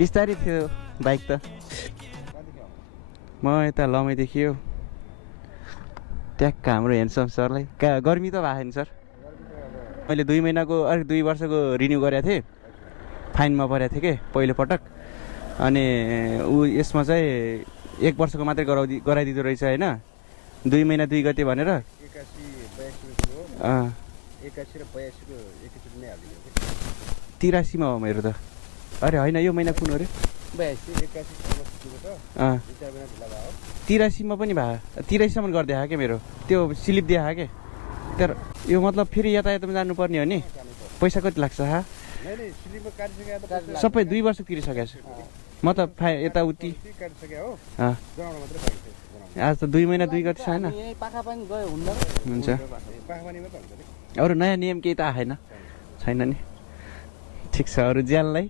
बिस्तारै थियो बाइक त म यता लमैदेखि हो ट्याक्क हाम्रो ह्यान्डसम सरलाई गर्मी त भएको छैन सर मैले 2 महिनाको 2 वर्षको रिन्यू गरेको थिएँ फाइनमा परेको थिएँ कि पहिलोपटक अनि ऊ यसमा चाहिँ 1 वर्षको मात्रै गराइदिँदो रहेछ होइन 2 महिना 2 गते भनेर 81 र 82 को एकैचोटि नै हालिदियो 83 मा हो मेरो त अरे होइन यो महिना कुन हो रे 82 81 83 मा पनि भयो 83 सम्म गरिदिएको के मेरो त्यो स्लिप दिएको के तर यो मतलब फेरि यातायातमा जानुपर्ने हो नि पैसा कति लाग्छ हा सबै 2 वर्ष तिरिसकेको छु म त यताउति आज त 2 महिना 2 गते छैन हुन्छ अरू नयाँ नियम केही त आएन छैन नि ठिक छ अरू ज्याललाई